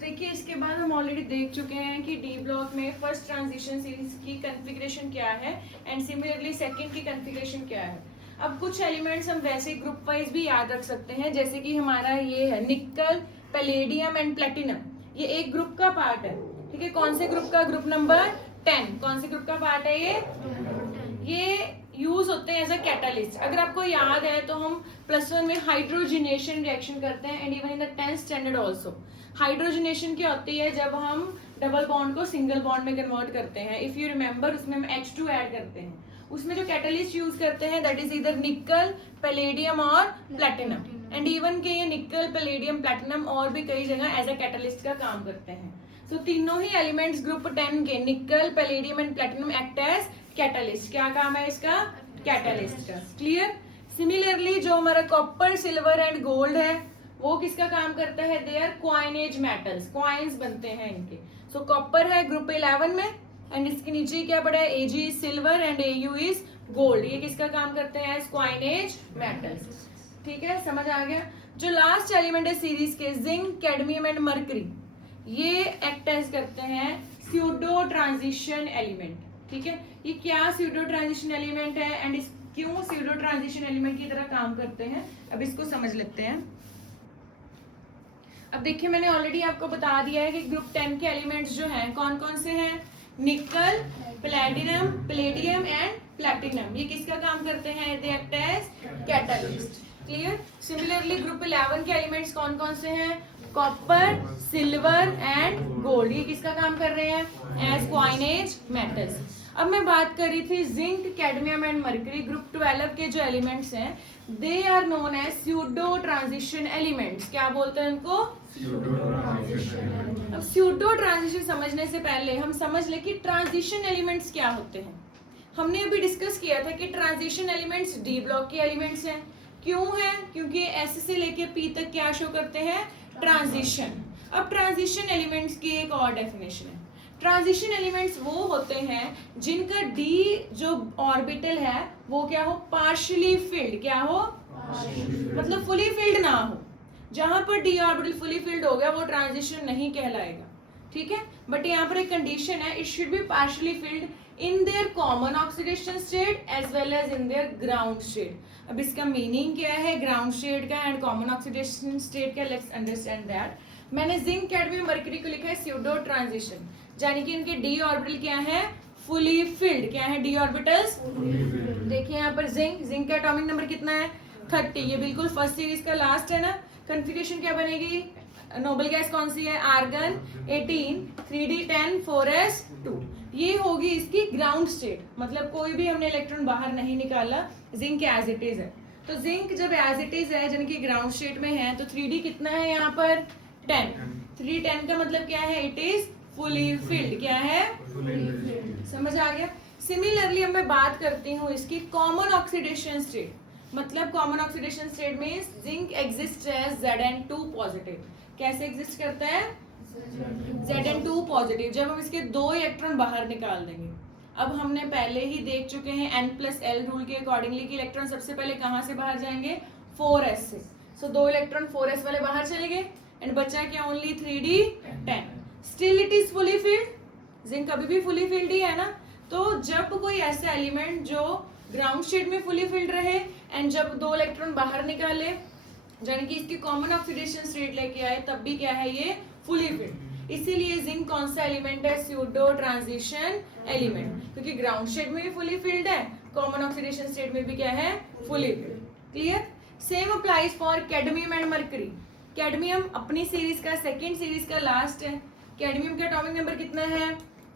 देखिए इसके बाद हम ऑलरेडी देख चुके हैं कि डी ब्लॉक में फर्स्ट ट्रांजिशन सीरीज की कॉन्फ़िगरेशन क्या है एंड सिमिलरली सेकंड की कॉन्फ़िगरेशन क्या है। अब कुछ एलिमेंट्स हम वैसे ग्रुप वाइज भी याद रख सकते हैं, जैसे कि हमारा ये है निकल, पैलेडियम एंड प्लेटिनम। ये एक ग्रुप का पार्ट है, ठीक है। कौन से ग्रुप का? Group number 10। कौन से ग्रुप का पार्ट है ये यूज होते हैं एज अ कैटालिस्ट। अगर आपको याद है तो हम +1 में हाइड्रोजिनेशन रिएक्शन करते हैं and even in the 10th standard also. Hydrogenation क्या होती है? जब हम डबल बॉन्ड को सिंगल बॉन्ड में कन्वर्ट करते हैं। इफ यू रिमेंबर, उसमें हम H2 ऐड करते हैं। उसमें जो कैटालिस्ट यूज करते हैं दैट इज इधर निकल, पैलेडियम और प्लेटिनम। एंड इवन के ये निकल, पैलेडियम, प्लेटिनम और भी कई जगह एज अ कैटालिस्ट का काम करते हैं। सो तीनों ही एलिमेंट्स ग्रुप 10 के nickel, palladium and platinum act as catalyst. क्या काम है इसका? कैटालिस्ट का। क्लियर? सिमिलरली जो हमारा कॉपर, सिल्वर एंड गोल्ड है वो किसका काम करता है? They are coinage metals, coins बनते हैं इनके। सो कॉपर है ग्रुप 11 में एंड इसके नीचे क्या पड़ा है? Ag is silver and Au is gold. ये किसका काम करते हैं? As coinage metals. ठीक है, समझ आ गया। जो लास्ट एलिमेंट है सीरीज के, जिंक, कैडमियम एंड मर्करी, ये एक्ट एज करते हैं स्यूडो ट्रांजिशन एलिमेंट। ठीक है, ये क्या स्यूडो ट्रांजिशन एलिमेंट है एंड क्यों स्यूडो ट्रांजिशन एलिमेंट की तरह काम करते हैं, अब इसको समझ लेते हैं। अब देखिए मैंने ऑलरेडी आपको बता दिया है कि ग्रुप 10 के एलिमेंट्स जो हैं कौन कौन से हैं? निकल, पैलेडियम एंड प्लैटिनम। ये किसका काम करते हैं? They act as catalyst. Clear? Similarly group 11 के एलिमेंट्स कौन कौन से हैं? Copper, silver and gold. ये किसका काम कर रहे हैं? As coinage metals. अब मैं बात कर रही थी zinc, cadmium and mercury. Group 12 के जो एलिमेंट्स हैं they are known as pseudo transition elements. क्या बोलते हैं उनको? अब स्यूडो ट्रांजिशन समझने से पहले हम समझ ले कि ट्रांजिशन एलिमेंट्स क्या होते हैं। हमने अभी डिस्कस किया था कि ट्रांजिशन एलिमेंट्स डी ब्लॉक के एलिमेंट्स हैं। क्यों है? क्योंकि S से लेके P तक क्या शो करते हैं? ट्रांजिशन। अब ट्रांजिशन एलिमेंट्स की एक और डेफिनेशन है। ट्रांजिशन एलिमेंट्स वो होते हैं जिनका D जो ऑर्बिटल है वो क्या हो? Partially field. क्या हो? मतलब फुली फिल्ड ना हो। जहां पर D ऑर्बिटल फुली फिल्ड हो गया वो ट्रांजिशन नहीं कहलाएगा। ठीक है, बट यहाँ पर एक कंडीशन है, it should be partially filled in their common oxidation state as well as in their ground state. अब इसका मीनिंग क्या है ग्राउंड स्टेट का एंड कॉमन ऑक्सीडेशन स्टेट का? Let's understand that. मैंने जिंक, कैडमियम, मर्करी को लिखा है स्यूडो ट्रांजिशन, यानी कि इनके डी ऑर्बिटल क्या है? Fully filled. क्या है डी ऑर्बिटल्स? देखिए यहाँ पर जिंक का एटॉमिक नंबर कितना है? 30। ये बिल्कुल फर्स्ट सीरीज का लास्ट है ना। कॉन्फ़िगरेशन क्या बनेगी? नोबल गैस कौन सी है? Argon 18, 3d10, 4s2। ये होगी इसकी ग्राउंड स्टेट, मतलब कोई भी हमने इलेक्ट्रॉन बाहर नहीं निकाला, जिंक एज इट इज है। तो जिंक जब एज इट इज है यानी कि ग्राउंड स्टेट में है तो 3d कितना है यहाँ पर? 10। 3d10 का मतलब क्या है? It is fully filled. क्या है? समझ आ गया। सिमिलरली अब मैं बात करती हूँ इसकी कॉमन ऑक्सीडेशन स्टेट। मतलब कॉमन ऑक्सीडेशन स्टेट में zinc exist as Zn2 positive. कैसे एग्जिस्ट करता है? Zn2 positive. जब हम इसके 2 इलेक्ट्रॉन बाहर निकाल देंगे। अब हमने पहले ही देख चुके हैं N+L रूल के अकॉर्डिंगली कि इलेक्ट्रॉन सबसे पहले कहाँ से बाहर जाएंगे? 4s से। सो 2 इलेक्ट्रॉन 4s वाले बाहर चले गए एंड बचा क्या? Only 3d10। Still it is fully filled. Zinc अभी भी फुली फिल्ड ही है ना। तो जब कोई ऐसा एलिमेंट जो ग्राउंड स्टेट में फुली फिल्ड रहे एंड जब 2 इलेक्ट्रॉन बाहर निकाले यानी कि इसकी कॉमन ऑक्सीडेशन स्टेट लेके आए तब भी क्या है? ये फुली फिल्ड। इसीलिए जिंक कौन सा एलिमेंट है? स्यूडो ट्रांजिशन एलिमेंट, क्योंकि ग्राउंड स्टेट में भी फुली फिल्ड है, कॉमन ऑक्सीडेशन स्टेट में भी क्या है? Fully filled. Clear? Same applies for cadmium and mercury. Cadmium अपनी सीरीज का सेकेंड सीरीज का लास्ट है। कैडमियम का एटॉमिक नंबर कितना है?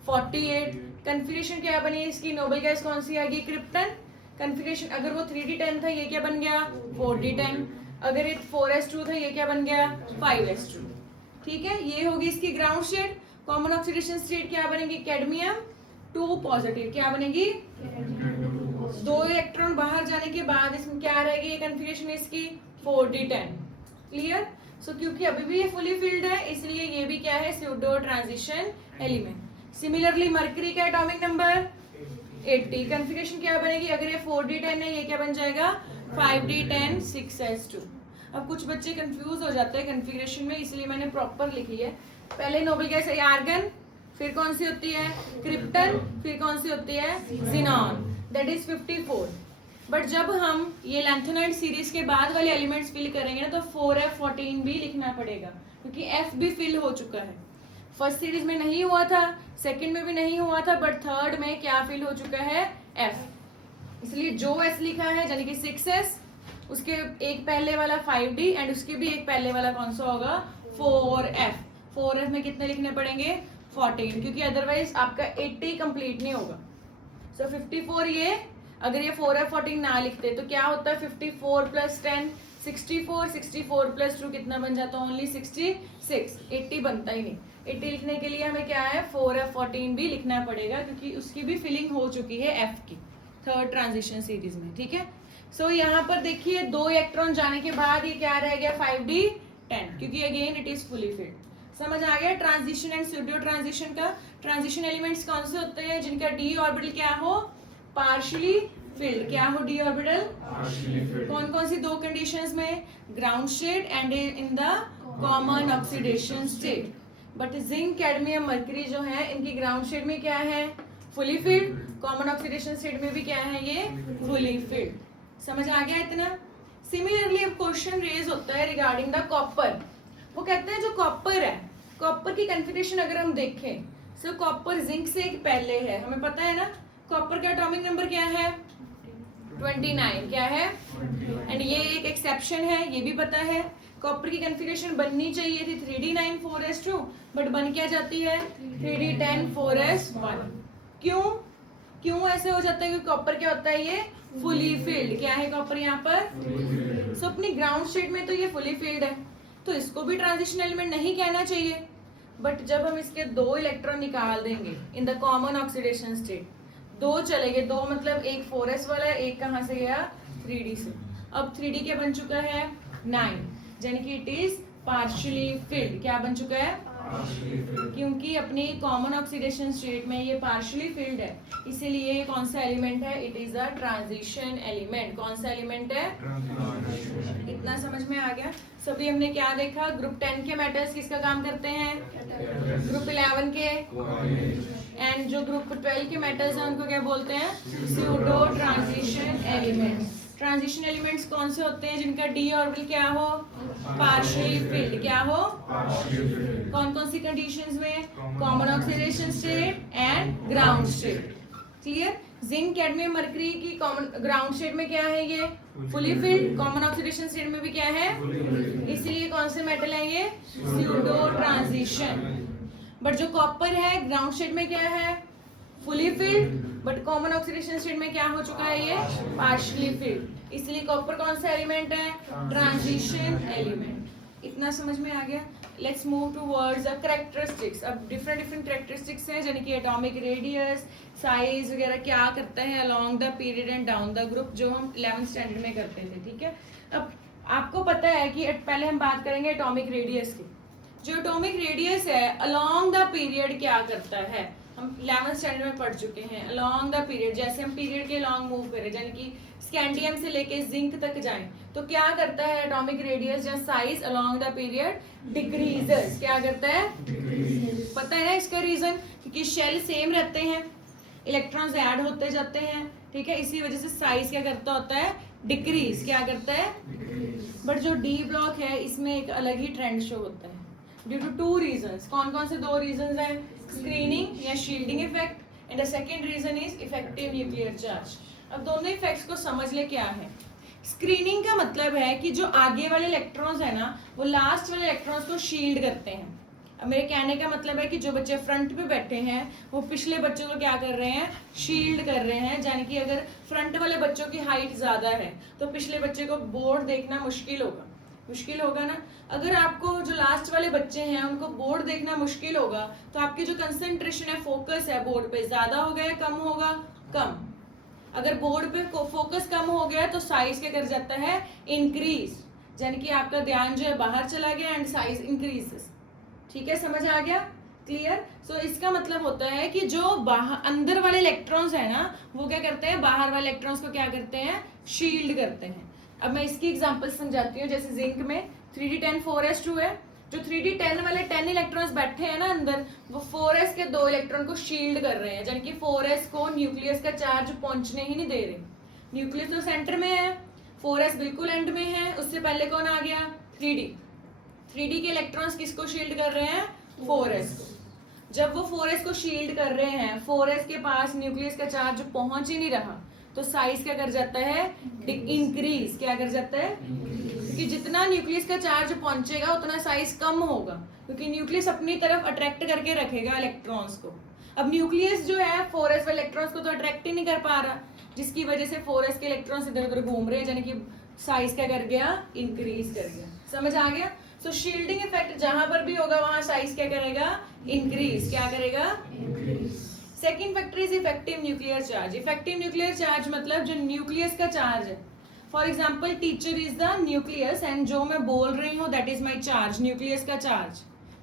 48। कॉन्फ़िगरेशन क्या बनी इसकी? नोबल गैस कौन सी आएगी? क्रिप्टन। कॉन्फ़िगरेशन अगर वो 3d10 था ये क्या बन गया? 4d10। अगर ये 4s2 था ये क्या बन गया? 5s2। ठीक है, ये होगी इसकी ground state. Common oxidation state क्या बनेगी? Cadmium 2 positive. क्या बनेगी? 2 इलेक्ट्रॉन बाहर जाने के बाद इसमें क्या रहेगी? ये कॉन्फ़िगरेशन इसकी 4d10। क्लियर? सो क्योंकि अभी भी ये फुली फिल्ड है इसलिए ये भी क्या है? Pseudo transition element. Similarly mercury का एटॉमिक नंबर 80। कॉन्फ़िगरेशन क्या बनेगी? अगर ये 4d10 है ये क्या बन जाएगा? 5d10, 6s2। अब कुछ बच्चे कंफ्यूज हो जाते हैं कन्फिग्रेशन में, इसलिए मैंने प्रॉपर लिख लिया है। पहले नोबल गैस है आर्गन, फिर कौन सी होती है क्रिप्टन, फिर कौन सी होती है जिनॉन, दैट इज 54। बट जब हम ये लैंथेनाइड सीरीज के बाद वाले एलिमेंट्स फिल करेंगे ना तो 4f14 भी लिखना पड़ेगा, क्योंकि f भी फिल हो चुका है। फर्स्ट सीरीज में नहीं हुआ था, सेकंड में भी नहीं हुआ था, बट थर्ड में क्या फिल हो चुका है f। इसलिए जो s लिखा है यानी कि 6s, उसके एक पहले वाला 5d एंड उसके भी एक पहले वाला कौन सा होगा 4f। 4f में कितने लिखने पड़ेंगे 14, क्योंकि अदरवाइज आपका 80 कंप्लीट नहीं होगा। सो 54 ये, अगर ये 4f14 ना लिखते तो क्या होता है 54 प्लस 10 64, 64 प्लस 2 कितना बन जाता है ओनली 66, 80 बनता ही नहीं। 80 लिखने के लिए हमें क्या है 4f14 भी लिखना पड़ेगा, क्योंकि उसकी भी फिलिंग हो चुकी है f की थर्ड ट्रांजिशन सीरीज में, ठीक है। सो यहाँ पर देखिए 2 इलेक्ट्रॉन जाने के बाद ये क्या रह गया 5d 10, क्योंकि again it is fully filled. समझ आ गया ट्रांजिशन एंड स्यूडो ट्रांजिशन का। ट्रांजिशन एलिमेंट्स कौन से होते हैं जिनका d ऑर्बिटल क्या हो पार्शियली फिल्ड, क्या हो d ऑर्बिटल कौन कौन सी 2 कंडीशंस में, ground state and in the common oxidation state. But zinc cadmium mercury जो है इनकी ग्राउंड स्टेट में क्या है fully filled, common oxidation state में भी क्या है ये फुली फिल्ड। समझ आ गया इतना। सिमिलरली अब क्वेश्चन रेज होता है रिगार्डिंग द कॉपर। वो कहते हैं जो कॉपर है, कॉपर की कॉन्फ़िगरेशन अगर हम देखें, सो कॉपर जिंक से एक पहले है, हमें पता है ना कॉपर का एटॉमिक नंबर क्या है 29, क्या है एंड ये एक एक्सेप्शन है, ये भी पता है। कॉपर की कॉन्फ़िगरेशन बननी चाहिए थी 3d9 4s2, बट बन क्या जाती है 3d10 4s1। क्यों ऐसे हो जाता है, क्योंकि कॉपर क्या होता है ये फुली फिल्ड, क्या है कॉपर यहाँ पर सो अपनी ग्राउंड स्टेट में तो ये फुली फिल्ड है, तो इसको भी ट्रांजिशन एलिमेंट नहीं कहना चाहिए। बट जब हम इसके 2 इलेक्ट्रॉन निकाल देंगे in the common oxidation state, 2 चले गए, 2 मतलब एक 4s वाला, एक कहाँ से गया 3d से। अब 3d क्या बन चुका है 9, यानी कि इट इज पार्शियली फिल्ड। क्या बन चुका है क्योंकि अपनी कॉमन ऑक्सीडेशन स्टेट में ये पार्शियली फिल्ड है, इसीलिए ये कौन सा एलिमेंट है it is a transition element. कौन सा एलिमेंट है इतना समझ में आ गया। सभी हमने क्या देखा, ग्रुप 10 के मेटल्स किसका काम करते हैं, ग्रुप 11 के, एंड जो ग्रुप 12 के मेटल्स हैं उनको क्या बोलते हैं pseudo transition elements. Transition elements कौन से होते हैं जिनका डी ऑर्बिटल क्या हो पार्शियली फिल्ड, क्या हो कौन कौन सी कंडीशंस में, common oxidation state and ground state. Clear. Zinc cadmium mercury की कॉमन ग्राउंड स्टेट में क्या है ये fully filled, common oxidation state में भी क्या है, इसलिए कौन से मेटल है ये स्यूडो ट्रांजिशन। बट जो कॉपर है ग्राउंड स्टेट में क्या है fully filled, but common oxidation state में क्या हो चुका है ये पार्शियली फिल्ड, इसलिए कॉपर कौन सा एलिमेंट है ट्रांजिशन एलिमेंट। इतना समझ में आ गया। Let's move towards the characteristics. अब डिफरेंट कैरेक्टरिस्टिक्स हैं यानी कि एटॉमिक रेडियस, साइज वगैरह क्या करता है along the period and down the group, जो हम 11th स्टैंडर्ड में करते थे, ठीक है। अब आपको पता है कि पहले हम बात करेंगे एटॉमिक रेडियस की। जो एटॉमिक रेडियस है अलोंग द पीरियड क्या करता है, हम 11th स्टैंडर्ड में पढ़ चुके हैं। अलोंग द पीरियड, जैसे हम पीरियड के अलोंग मूव करें, यानी कि स्कैंडियम से लेके जिंक तक जाएं, तो क्या करता है एटॉमिक रेडियस या size along the period decreases. क्या करता है पता है ना इसका रीजन, क्योंकि शेल सेम रहते हैं, इलेक्ट्रॉन्स ऐड होते जाते हैं, ठीक है, इसी वजह से साइज क्या करता होता है डिक्रीज, क्या करता है। बट जो डी ब्लॉक है इसमें एक अलग ही ट्रेंड शो होता है ड्यू टू 2 रीजंस। कौन कौन से 2 रीजंस हैं, स्क्रीनिंग या shielding effect and the second reason is effective nuclear charge. अब दोनों इफेक्ट्स को समझ ले क्या है। स्क्रीनिंग का मतलब है कि जो आगे वाले इलेक्ट्रॉन्स है ना वो लास्ट वाले इलेक्ट्रॉन्स को शील्ड करते हैं। अब मेरे कहने का मतलब है कि जो बच्चे फ्रंट पे बैठे हैं वो पिछले बच्चों को क्या कर रहे हैं शील्ड कर रहे हैं, यानी कि अगर फ्रंट वाले बच्चों की हाइट ज्यादा है तो पिछले बच्चे को बोर्ड देखना मुश्किल होगा ना। अगर आपको जो लास्ट वाले बच्चे हैं उनको बोर्ड देखना मुश्किल होगा तो आपकी जो कंसंट्रेशन है फोकस है बोर्ड पे ज्यादा होगा या कम होगा, कम। अगर बोर्ड पे फोकस कम हो गया तो साइज क्या कर जाता है इंक्रीज, यानी कि आपका ध्यान जो है बाहर चला गया एंड साइज इंक्रीजेस। ठीक है, समझ आ गया, क्लियर। सो इसका मतलब होता है कि जो बाहर अंदर वाले इलेक्ट्रॉन्स है ना वो क्या करते हैं बाहर वाले इलेक्ट्रॉन्स को क्या करते हैं शील्ड करते हैं। अब मैं इसकी एग्जांपल समझाती हूँ। जैसे जिंक में 3d10 4s2 है, जो 3d10 वाले 10 इलेक्ट्रॉन्स बैठे हैं ना अंदर, वो 4s के 2 इलेक्ट्रॉन को शील्ड कर रहे हैं, यानी कि 4s को न्यूक्लियस का चार्ज पहुंचने ही नहीं दे रहे। न्यूक्लियस तो सेंटर में है, 4s बिल्कुल एंड में है, उससे पहले कौन आ गया 3d के इलेक्ट्रॉन्स किसको शील्ड कर रहे हैं 4s को। जब वो 4s को शील्ड कर रहे हैं, 4s के पास न्यूक्लियस का चार्ज पहुंच ही नहीं रहा, तो साइज क्या कर जाता है इंक्रीज। क्या कर जाता है, क्योंकि जितना न्यूक्लियस का चार्ज पहुंचेगा उतना साइज कम होगा, क्योंकि न्यूक्लियस अपनी तरफ अट्रैक्ट करके रखेगा इलेक्ट्रॉन्स को। अब न्यूक्लियस जो है 4s वाले इलेक्ट्रॉन्स को तो अट्रैक्ट ही नहीं कर पा रहा, जिसकी वजह से 4s के इलेक्ट्रॉन्स इधर उधर घूम रहे हैं, यानी कि साइज क्या कर गया इंक्रीज कर गया। समझ आ गया। सो शील्डिंग इफेक्ट जहां पर भी होगा वहां साइज क्या करेगा इंक्रीज। क्या करेगा second factor is effective nuclear charge. Effective nuclear charge मतलब जो न्यूक्लियस का चार्ज है। For example teacher is the nucleus and जो मैं बोल रही हूँ that is my charge, nucleus का चार्ज।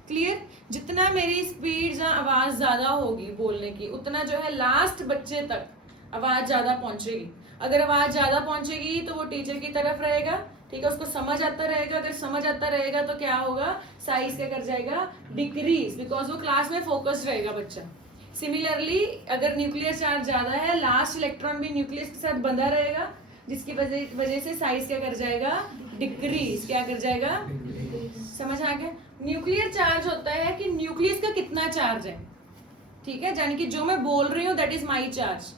क्लियर। जितना मेरी स्पीड या आवाज ज्यादा होगी बोलने की, उतना जो है लास्ट बच्चे तक आवाज ज्यादा पहुंचेगी। अगर आवाज ज्यादा पहुंचेगी तो वो टीचर की तरफ रहेगा, ठीक है, उसको समझ आता रहेगा। अगर समझ आता रहेगा तो क्या होगा साइज क्या कर जाएगा डिक्रीज, बिकॉज वो क्लास में फोकस्ड रहेगा बच्चा। सिमिलरली अगर न्यूक्लियर चार्ज ज्यादा है, लास्ट इलेक्ट्रॉन भी न्यूक्लियस के साथ बंधा रहेगा, जिसकी वजह से साइज क्या कर जाएगा डिक्रीज। क्या कर जाएगा समझ आ गया। न्यूक्लियर चार्ज होता है कि न्यूक्लियस का कितना चार्ज है, ठीक है, यानी कि जो मैं बोल रही हूँ that is my charge.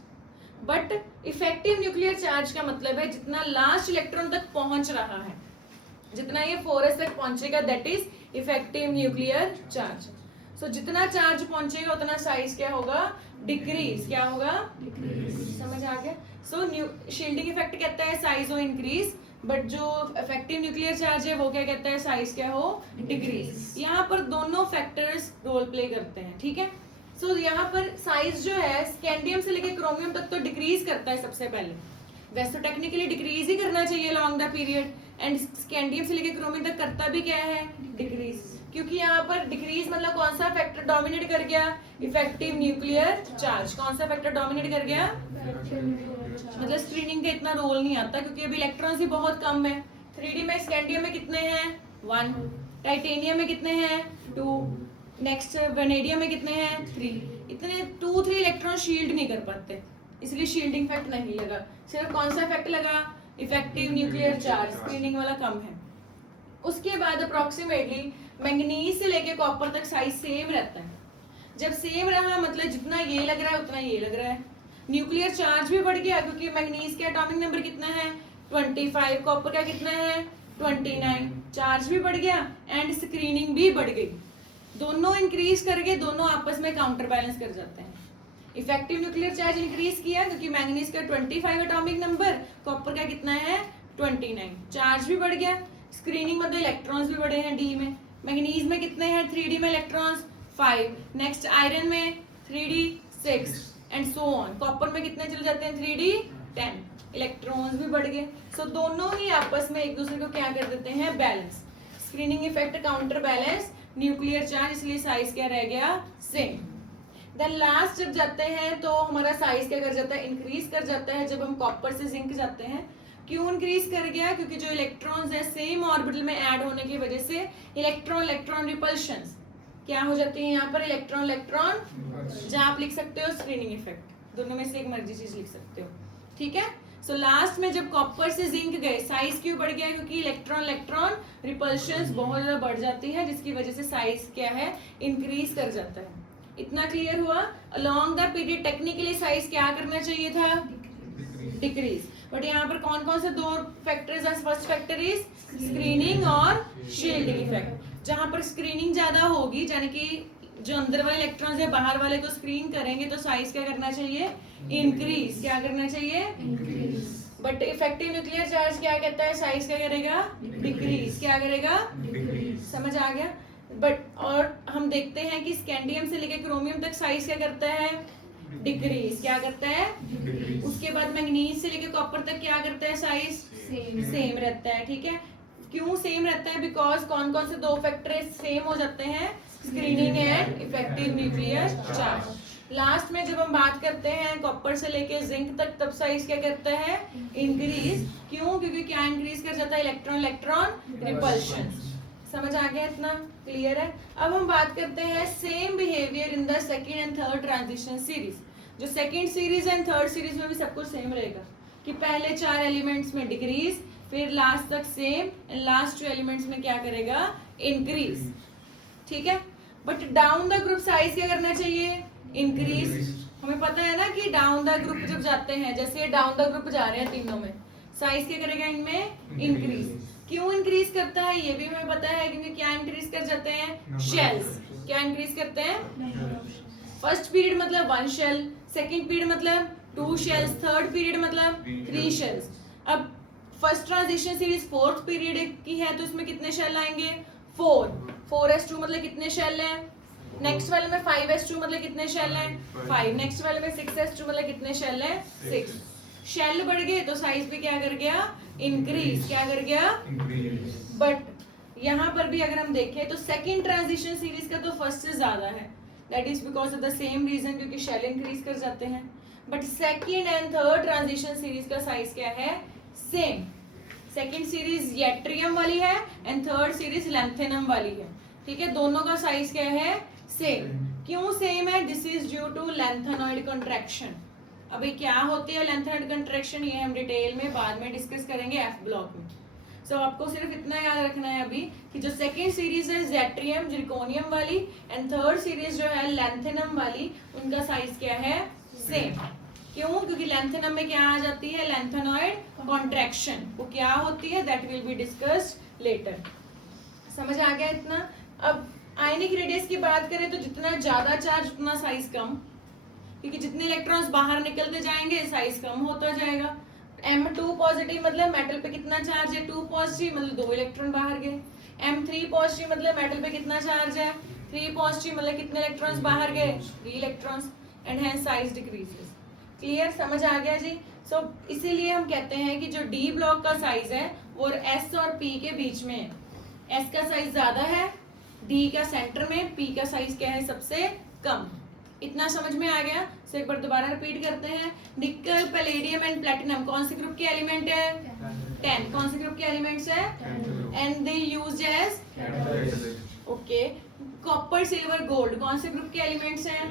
But effective nuclear charge का मतलब है जितना लास्ट इलेक्ट्रॉन तक पहुंच रहा है, जितना ये 4s तक पहुंचेगा that is effective nuclear charge. So जितना चार्ज पहुंचेगा उतना साइज क्या होगा डिक्रीज। क्या होगा समझ आ गया। सो शील्डिंग इफेक्ट कहता है साइज हो इंक्रीज, बट जो इफेक्टिव न्यूक्लियर चार्ज है वो क्या कहता है साइज क्या हो डिक्रीज। यहाँ पर दोनों फैक्टर्स रोल प्ले करते हैं, ठीक है। सो यहाँ पर साइज जो है स्कैंडियम से लेकर क्रोमियम तक तो डिक्रीज करता है सबसे पहले। वैसे तो टेक्निकली डिक्रीज ही करना चाहिए long the period, and scandium से लेकर क्रोमियम तक करता भी क्या है डिक्रीज, क्योंकि यहाँ पर डिक्रीज मतलब कौन सा फैक्टर डोमिनेट कर गया इफेक्टिव न्यूक्लियर चार्ज। कौन सा फैक्टर डोमिनेट कर गया, मतलब स्क्रीनिंग का इतना रोल नहीं आता क्योंकि अभी इलेक्ट्रॉन्स ही बहुत कम है। 3D में स्कैंडियम में कितने हैं 1, टाइटेनियम में कितने हैं 2, नेक्स्ट वेनेडियम में कितने हैं 3। इतने 2-3 इलेक्ट्रॉन शील्ड नहीं कर पाते, इसलिए शील्डिंग इफेक्ट नहीं लगा। सिर्फ कौन सा इफेक्ट लगा इफेक्टिव न्यूक्लियर चार्ज, स्क्रीनिंग वाला कम है। उसके बाद अप्रोक्सीमेटली मैंगनीज से लेके कॉपर तक साइज सेम रहता है। जब सेम रहा मतलब जितना ये लग रहा है उतना ये लग रहा है। न्यूक्लियर चार्ज भी बढ़ गया क्योंकि मैंगनीज का एटॉमिक नंबर कितना है 25, कॉपर का कितना है 29, चार्ज भी बढ़ गया एंड स्क्रीनिंग भी बढ़ गई। दोनों इंक्रीज करके दोनों आपस में काउंटर बैलेंस कर जाते हैं। इफेक्टिव न्यूक्लियर चार्ज इंक्रीज किया क्योंकि मैंगनीज का 25 एटॉमिक नंबर, कॉपर का कितना है 29, चार्ज भी बढ़ गया। स्क्रीनिंग मतलब इलेक्ट्रॉन्स भी बढ़े हैं डी में। मैंगनीज में कितने हैं 3D में इलेक्ट्रॉन्स 5, नेक्स्ट आयरन में 3D 6 and so on. Copper में कितने चले जाते हैं 3D 10, इलेक्ट्रॉन्स भी बढ़ गए। सो दोनों ही आपस में एक दूसरे को क्या कर देते हैं balance. Screening effect counter balance nuclear charge, इसलिए साइज क्या रह गया सेम। देन लास्ट जब जाते हैं तो हमारा साइज क्या कर जाता है इंक्रीज कर जाता है जब हम कॉपर से जिंक जाते हैं। क्यों इंक्रीज कर गया, क्योंकि जो इलेक्ट्रॉन्स है सेम ऑर्बिटल में ऐड होने की वजह से इलेक्ट्रॉन इलेक्ट्रॉन रिपल्शंस क्या हो जाती है यहाँ पर इलेक्ट्रॉन इलेक्ट्रॉन, जहाँ आप लिख सकते हो स्क्रीनिंग इफेक्ट, दोनों में से एक मर्जी चीज लिख सकते हो, ठीक है। सो लास्ट में जब कॉपर से जिंक गए साइज क्यों बढ़ गया, क्योंकि इलेक्ट्रॉन इलेक्ट्रॉन रिपल्शंस बहुत ज्यादा बढ़ जाती है जिसकी वजह से साइज क्या है इंक्रीज कर जाता है। इतना क्लियर हुआ। Along the period technically size क्या करना चाहिए था डिक्रीज, बट यहाँ पर कौन कौन से दो फैक्टर्स हैं। फर्स्ट फैक्टर इज स्क्रीनिंग और शील्डिंग इफेक्ट। जहां पर स्क्रीनिंग ज्यादा होगी यानी कि जो अंदर वाले इलेक्ट्रॉन्स है बाहर वाले को स्क्रीन करेंगे तो साइज क्या करना चाहिए इंक्रीज। क्या करना चाहिए increase. But effective nuclear charge क्या कहता है साइज क्या करेगा डिक्रीज। क्या करेगा डिक्रीज। समझ आ गया। बट और हम देखते हैं कि स्कैंडियम से लेकर क्रोमियम तक साइज क्या करता है डिक्रीज। क्या करता है डिक्रीज। उसके बाद मैंगनीज से लेकर कॉपर तक क्या करता है साइज सेम रहता है, ठीक है। क्यों सेम रहता है, बिकॉज कौन कौन से दो फैक्टर सेम हो जाते हैं screening and effective nuclear charge. Last में जब हम बात करते हैं कॉपर से लेके जिंक तक, तब साइज क्या करता है, इंक्रीज। क्यों? क्योंकि क्या इंक्रीज कर जाता है, इलेक्ट्रॉन इलेक्ट्रॉन रिपल्शन। समझ आ गया इतना? क्लियर है? अब हम बात करते हैं same behaviour in the second and third transition series. जो second series and third series में भी सब कुछ सेम रहेगा कि पहले 4 एलिमेंट्स में डिक्रीज, फिर लास्ट तक सेम, एंड लास्ट 2 एलिमेंट्स में क्या करेगा, इंक्रीज। ठीक है? But down the group size क्या करना चाहिए, इंक्रीज। हमें पता है ना कि डाउन द ग्रुप जब जाते हैं, जैसे डाउन द ग्रुप जा रहे हैं तीनों में, साइज क्या करेगा इनमें, इंक्रीज। क्यों इंक्रीज करता है ये भी हमें पता है, क्योंकि क्या इंक्रीज कर जाते हैं, शेल्स। क्या इंक्रीज करते हैं, फर्स्ट पीरियड मतलब 1 शेल, सेकंड पीरियड मतलब 2 शेल्स, थर्ड पीरियड मतलब 3 शेल्स। अब first transition series fourth period की है तो इसमें कितने शेल आएंगे, 4। 4s2 मतलब कितने शेल हैं, नेक्स्ट वाले में 5s2 मतलब कितने शेल हैं, 5। नेक्स्ट वाले में 6s2 मतलब कितने शेल हैं, 6। शेल बढ़ गए तो साइज भी क्या कर गया, इंक्रीज। क्या कर गया, बट यहाँ पर भी अगर हम देखें तो सेकंड ट्रांजिशन सीरीज का तो फर्स्ट से ज्यादा है, that is because of the same reason, क्योंकि शेल इंक्रीज कर जाते हैं। But second and third transition series का साइज क्या है, सेम। सेकंड सीरीज यट्रियम वाली है एंड थर्ड सीरीज लैंथेनम वाली है। ठीक है, दोनों का साइज क्या है, सेम। क्यों सेम है, this is due to lanthanoid contraction. अभी क्या होती है लैंथेनॉइड कंट्रैक्शन, ये हम डिटेल में बाद में डिस्कस करेंगे एफ ब्लॉक में। सो आपको सिर्फ इतना याद रखना है अभी कि जो सेकंड सीरीज है ज़िर्कोनियम जिरकोनियम वाली एंड थर्ड सीरीज जो है लैंथेनम वाली, उनका साइज क्या है, सेम। क्यों? क्योंकि लैंथेनम में क्या आ जाती है, लैंथेनॉइड कॉन्ट्रैक्शन। वो क्या होती है, that will be discussed later. समझ आ गया इतना? अब आयनिक रेडियस की बात करें तो जितना ज्यादा चार्ज उतना साइज कम, क्योंकि जितने इलेक्ट्रॉन्स बाहर निकलते जाएंगे साइज कम होता जाएगा। M2 पॉजिटिव मतलब मेटल पे कितना चार्ज है, 2 पॉजिटिव मतलब 2 इलेक्ट्रॉन बाहर गए। M3 पॉजिटिव मतलब मेटल पे कितना चार्ज है, 3 पॉजिटिव मतलब कितने इलेक्ट्रॉन्स बाहर गए, 3 electrons, and hence size decreases. Clear? समझ आ गया जी? सो इसीलिए हम कहते हैं कि जो डी ब्लॉक का साइज है वो S और P के बीच में है। S का साइज ज्यादा है, D का सेंटर में, P का साइज क्या है, सबसे कम। इतना समझ में आ गया? सो एक बार दोबारा रिपीट करते हैं। निकल, पैलेडियम एंड प्लैटिनम कौन से ग्रुप के एलिमेंट है, 10। कौन से ग्रुप के एलिमेंट्स है, and they used as, okay. Copper, silver, gold कौन से ग्रुप के एलिमेंट्स हैं,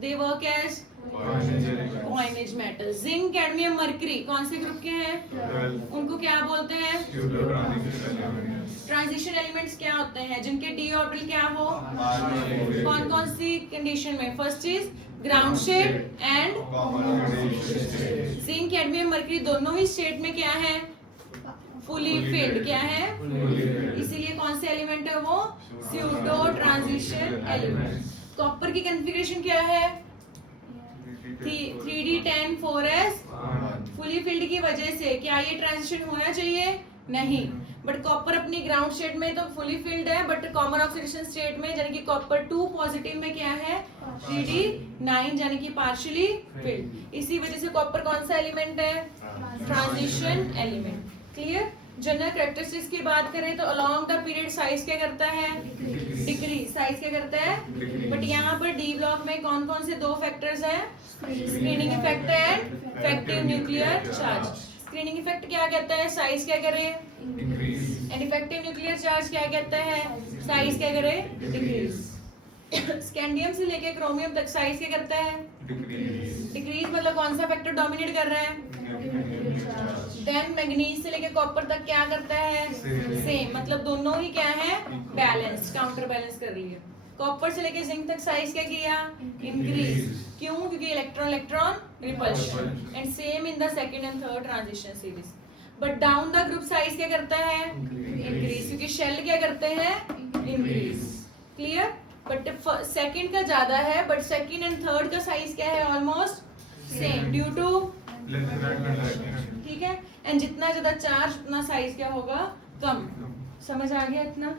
they work as coinage metal. Zinc, cadmium, mercury कौन से ग्रुप के हैं, उनको क्या बोलते हैं, ट्रांजिशन एलिमेंट्स क्या होते हैं जिनके डी ऑर्बिटल क्या हो, कौन कौन सी कंडीशन में, first is ground state and zinc, cadmium, mercury दोनों ही स्टेट में क्या है, फुली फिल्ड। क्या है, इसीलिए कौन से एलिमेंट है वो, स्यूडो ट्रांजिशन एलिमेंट। कॉपर की कॉन्फ़िगरेशन क्या है, 3d10 4s। फुली फिल्ड की वजह से क्या ये ट्रांजिशन होना चाहिए, नहीं। बट कॉपर अपनी ग्राउंड स्टेट में तो फुली फिल्ड है, बट कॉमन ऑक्सीडेशन स्टेट में यानी कि कॉपर 2 पॉजिटिव में क्या है, 3d9 यानी कि पार्शियली फिल्ड। इसी वजह से कॉपर कौन सा एलिमेंट है, transition element. Clear? General characteristics की बात करें तो अलोंग द पीरियड साइज क्या करता है, डिक्रीज। साइज क्या करता है, बट यहाँ पर डी ब्लॉक में कौन कौन से 2 फैक्टर्स हैं, screening effect and effective nuclear charge. Screening effect क्या कहता है, साइज क्या करे, एंड इफेक्टिव न्यूक्लियर चार्ज क्या कहता है, साइज क्या करे, डिक्रीज। स्कैंडियम से लेके क्रोमियम तक साइज क्या करता है, डिक्रीज। मतलब कौन सा फैक्टर डोमिनेट कर रहा है, देन मैग्नीज से लेके कॉपर तक क्या करता है, सेम। मतलब दोनों ही क्या है, बैलेंस, काउंटर बैलेंस कर लिए। कॉपर से लेके जिंक तक साइज क्या किया, इंक्रीज। क्यों? क्योंकि electron electron repulsion, and same in the second and third transition series. But down the group size क्या करता है, इंक्रीज, क्योंकि शेल क्या करते हैं, इंक्रीज। क्लियर? बट सेकंड का ज्यादा है, बट सेकंड एंड थर्ड का साइज क्या है, ऑलमोस्ट सेम ड्यू टू, ठीक है। एंड जितना ज्यादा चार्ज उतना साइज क्या होगा, कम। समझ आ गया इतना?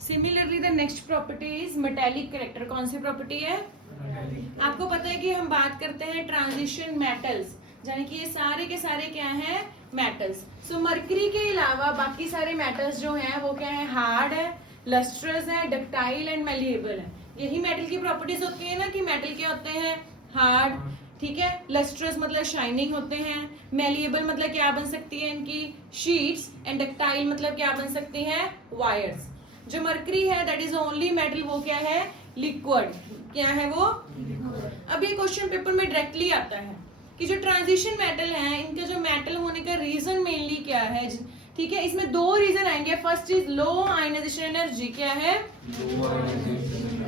Similarly the next property is metallic character. कौन सी प्रॉपर्टी है, आपको पता है कि हम बात करते हैं ट्रांजिशन मेटल्स, यानी कि ये सारे के सारे क्या हैं, मेटल्स। सो मरकरी के अलावा बाकी सारे मेटल्स जो हैं वो क्या है, हार्ड है, लस्ट्रस है, डक्टाइल एंड मैलिएबल है। यही मेटल की प्रॉपर्टीज होती है ना कि मेटल क्या होते हैं, हार्ड, ठीक है। लस्ट्रस मतलब शाइनिंग होते हैं, मैलिएबल मतलब क्या बन सकती है इनकी शीट्स, एंड डक्टाइल मतलब क्या बन सकती हैं, वायर्स। जो मरकरी है दैट इज ओनली मेटल, वो क्या है, लिक्विड। क्या है वो? अब ये क्वेश्चन पेपर में डायरेक्टली आता है कि जो ट्रांजिशन मेटल है इनका जो मेटल होने का रीजन मेनली क्या है, ठीक है। इसमें दो रीजन आएंगे। First is low ionization energy. क्या है?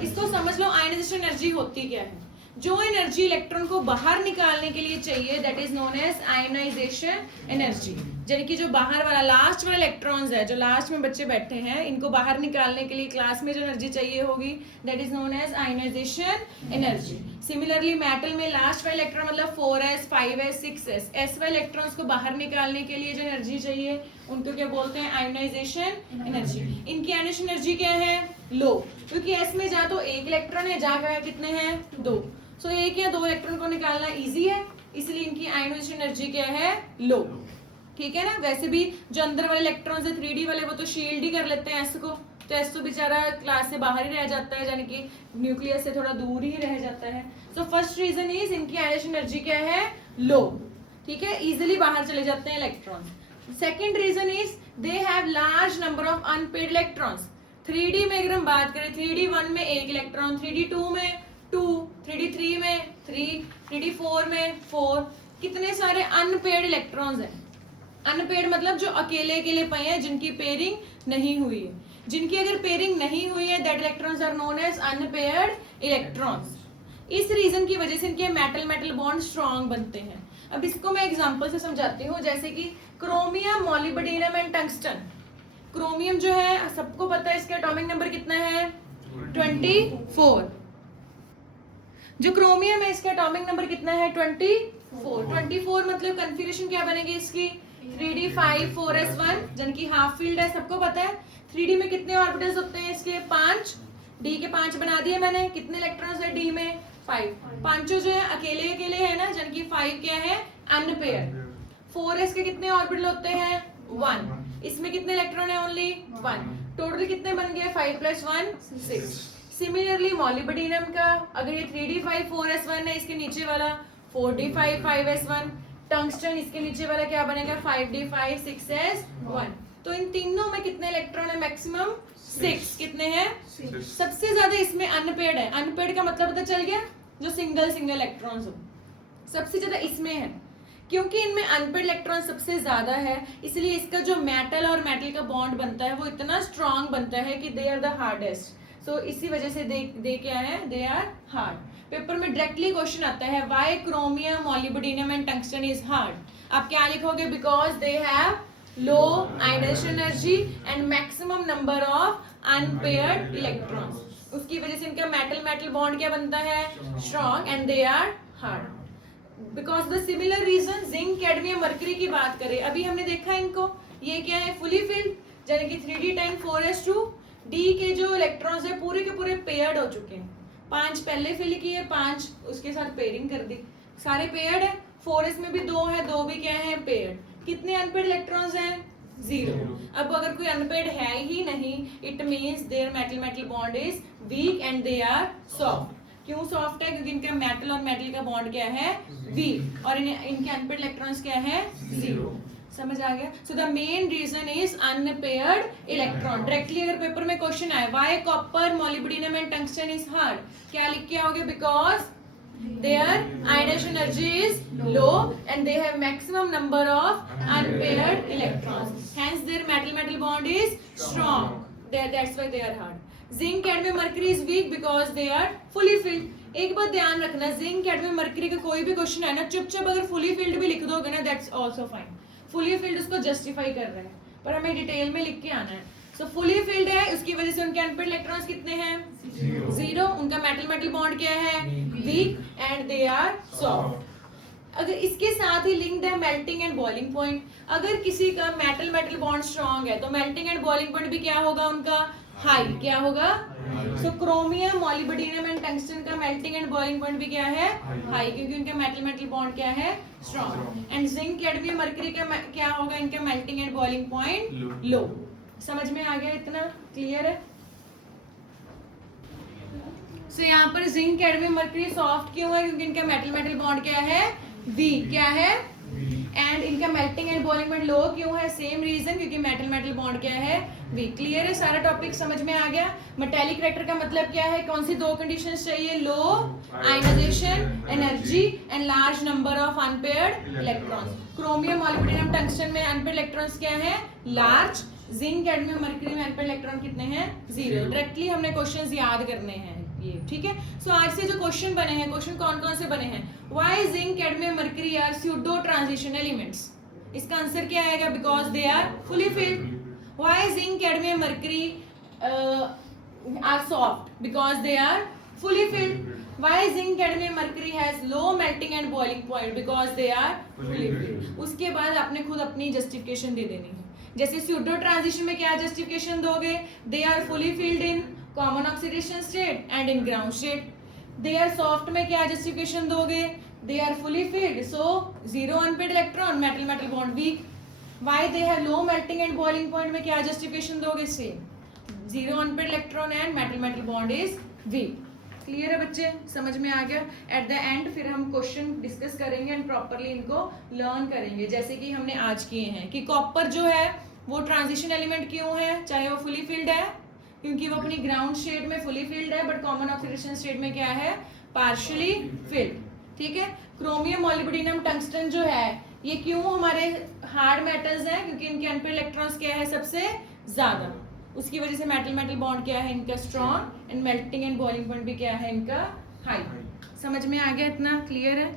इसको समझ लो, आयनाइजेशन एनर्जी होती क्या है। जो एनर्जी इलेक्ट्रॉन को बाहर निकालने के लिए चाहिए that is known as ionization energy. यानी कि जो बाहर वाला लास्ट वाला इलेक्ट्रॉन्स है, जो लास्ट में बच्चे बैठे हैं, इनको बाहर निकालने के लिए क्लास में जो एनर्जी चाहिए होगी that is known as ionization energy. Similarly metal में लास्ट वाला इलेक्ट्रॉन मतलब 4s 5s 6s s वाले इलेक्ट्रॉन्स को बाहर निकालने के लिए जो एनर्जी चाहिए उनको क्या बोलते हैं, आयनाइजेशन एनर्जी। इनकी आयनाइजेशन एनर्जी क्या है, लो, क्योंकि s में जा तो एक इलेक्ट्रॉन है, जा कितने हैं, दो। सो एक या दो इलेक्ट्रॉन को निकालना इजी है, इसलिए इनकी आयनाइजेशन एनर्जी क्या है, लो, ठीक है ना। वैसे भी जो अंदर वाले इलेक्ट्रॉन्स है 3D वाले, वो तो शील्ड ही कर लेते हैं s को, तो s तो बेचारा क्लास से बाहर ही रह जाता है, यानी कि न्यूक्लियस से थोड़ा दूर ही रह जाता है। सो फर्स्ट रीजन इज इनकी आयनाइजेशन एनर्जी क्या है, लो, ठीक है, इजीली बाहर चले जाते हैं electrons. Second reason is they have large number of unpaired electrons. 3D में अगर हम बात करें, 3D1 में एक इलेक्ट्रॉन, 3D2 में 2, 3D3 में 3, 3D4 में 4, कितने सारे अनपेड इलेक्ट्रॉन्स हैं। अनपेड मतलब जो अकेले अकेले पए हैं, जिनकी पेयरिंग नहीं हुई है। जिनकी अगर पेयरिंग नहीं हुई है that electrons are known as unpaired electrons. इस रीजन की वजह से इनके मेटल मेटल बॉन्ड स्ट्रॉन्ग बनते हैं। अब इसको मैं एग्जांपल से समझाती हूँ, जैसे कि chromium, molybdenum and tungsten. Chromium जो है सबको पता है, इसका एटॉमिक नंबर कितना है, 24। जो क्रोमियम है इसका एटॉमिक नंबर कितना है, 24 मतलब कन्फिगरेशन क्या बनेगी इसकी, 3d5 4s1, जन की हाफ फील्ड है, सबको पता है। 3d में कितने ऑर्बिटल्स होते हैं इसके, 5, d के 5 बना दिए मैंने। कितने इलेक्ट्रॉन्स है d में, 5। पांचों जो है अकेले अकेले है ना, जन की 5 क्या है, अनपेयर। 4s के कितने ऑर्बिटल होते हैं, 1। इसमें कितने इलेक्ट्रॉन है, ओनली 1। टोटल कितने बन गए, 5 + 1 6। सिमिलरली मॉलिब्डेनम का, अगर ये 3d5 4s1 है, इसके नीचे वाला 4d5 5s1। टंगस्टन इसके नीचे वाला क्या बनेगा, 5d5 6s1। तो इन तीनों में कितने इलेक्ट्रॉन है, मैक्सिमम 6। कितने हैं, 6। सबसे ज्यादा इसमें अनपेड है। अनपेड का मतलब पता चल गया, जो सिंगल इलेक्ट्रॉन्स हो, सबसे ज्यादा इसमें है। क्योंकि इनमें अनपेड इलेक्ट्रॉन सबसे ज्यादा है, इसलिए इसका जो मेटल और मेटल का बॉन्ड बनता है वो इतना स्ट्रॉन्ग बनता है कि they are the hardest. So इसी वजह से दे क्या है, दे आर हार्ड। पेपर में डायरेक्टली क्वेश्चन आता है, why chromium, molybdenum and tungsten is hard. आप क्या लिखोगे, because they have low ionization energy and maximum number of unpaired electrons. उसकी वजह से इनका मेटल मेटल बॉन्ड क्या बनता है, strong, and they are hard. Because the similar reason zinc, cadmium, mercury की बात करें, अभी हमने देखा इनको, ये क्या है, फुली फिल्ड, यानी कि 3d टाइम 4s2। d के जो इलेक्ट्रॉन्स है पूरे के पूरे पेयर्ड हो चुके हैं। 5 पहले फिल किए, 5 उसके साथ पेयरिंग कर दी, सारे पेयर्ड है। 4s में भी 2 है, 2 भी क्या है, पेयर्ड। कितने अनपेड इलेक्ट्रॉन्स हैं, 0। अब अगर कोई अनपेड है ही नहीं, it means their metal metal bond is weak and they are soft. क्यों सॉफ्ट है, क्योंकि इनका मेटल और मेटल का बॉन्ड क्या है, वीक, और इनके अनपेड इलेक्ट्रॉन्स क्या है, 0। समझ आ गया। So the main reason is unpaired electron. Directly अगर पेपर में क्वेश्चन आए, why copper, molybdenum and tungsten is hard, क्या लिख के आओगे, because their ionization energy is low and they have maximum number of unpaired electrons, hence their metal metal bond is strong, that's why they are hard. Zinc, cadmium, mercury is weak because they are fully filled। एक बात ध्यान रखना, zinc, cadmium, mercury का कोई भी question है ना, चुपचाप अगर फुली फिल्ड भी लिख दोगे ना, that's also fine. Fully filled उसको जस्टिफाई कर रहे हैं, पर हमें डिटेल में लिख के आना है। सो फुली फिल्ड है, उसकी वजह से उनके अनपेड इलेक्ट्रॉन्स कितने हैं, 0। उनका मेटल मेटल बॉन्ड क्या है, weak, and they are soft. अगर इसके साथ ही लिंक्ड है मेल्टिंग एंड बॉइलिंग पॉइंट। अगर किसी का मेटल मेटल बॉन्ड स्ट्रॉन्ग है तो मेल्टिंग एंड बॉइलिंग पॉइंट भी क्या होगा उनका, हाई। क्या होगा, सो क्रोमियम, मॉलिब्डेनम एंड टंगस्टन का मेल्टिंग एंड बॉइलिंग पॉइंट भी क्या है, हाई, क्योंकि उनका मेटल मेटल बॉन्ड क्या है, strong. And zinc, cadmium, mercury का क्या होगा, इनका मेल्टिंग एंड बॉइलिंग पॉइंट लो। समझ में आ गया, इतना क्लियर है। सो यहाँ पर जिंक, कैडमियम, मरकरी सॉफ्ट क्यों है? क्योंकि इनका मेटल मेटल बॉन्ड क्या है? वीक। क्या है? एंड इनका मेल्टिंग एंड बॉइलिंग पॉइंट लो क्यों है? सेम रीजन, क्योंकि मेटल मेटल बॉन्ड क्या है? वीक। क्लियर है? सारा टॉपिक समझ में आ गया। मेटालिक रिएक्टर का मतलब क्या है? कौन सी दो कंडीशंस चाहिए? Low ionization energy and large number of unpaired electrons. Chromium, molybdenum, tungsten में अनपेयर्ड इलेक्ट्रॉन्स क्या है? लार्ज। जिंक, कैडमियम, मरकरी में अनपेयर्ड इलेक्ट्रॉन कितने हैं? 0। डायरेक्टली हमने क्वेश्चंस याद करने हैं ये, ठीक है। सो आज से जो क्वेश्चन बने हैं, क्वेश्चन कौन कौन से बने हैं? Why zinc, cadmium, mercury are pseudo transition elements? इसका आंसर क्या आएगा? Because they are fully filled. Why zinc, cadmium, mercury are soft? Because they are fully filled. Why zinc, cadmium, mercury has low melting and boiling point? Because they are fully filled. उसके बाद आपने खुद अपनी justification दे देनी है। जैसे pseudo transition में क्या जस्टिफिकेशन दोगे? They are fully filled in common oxidation state and in ground state. They are soft में क्या जस्टिफिकेशन दोगे? They are fully filled, so zero unpaired electron, metal metal bond weak. Why they have low melting and boiling point में क्या justification दोगे? Same, zero unpaired electron and metal metal bond is weak. Clear है बच्चे? समझ में आ गया? At the end फिर हम क्वेश्चन डिस्कस करेंगे एंड प्रॉपरली इनको लर्न करेंगे, जैसे कि हमने आज किए हैं कि कॉपर जो है वो ट्रांजिशन एलिमेंट क्यों है? चाहे वो फुली फिल्ड है, क्योंकि वो अपनी ग्राउंड स्टेट में फुली फिल्ड है, बट कॉमन ऑक्सीडेशन स्टेट में क्या है? Partially field. ठीक है। क्रोमियम, मॉलिब्डेनम, टंगस्टन जो है ये क्यों हमारे हार्ड मेटल्स हैं? क्योंकि इनके अनपेयर्ड इलेक्ट्रॉन्स क्या है? सबसे ज्यादा। उसकी वजह से मेटल मेटल बॉन्ड क्या है? इनका strong and melting and boiling point भी क्या है? इनका हाई। समझ में आ गया? इतना क्लियर है?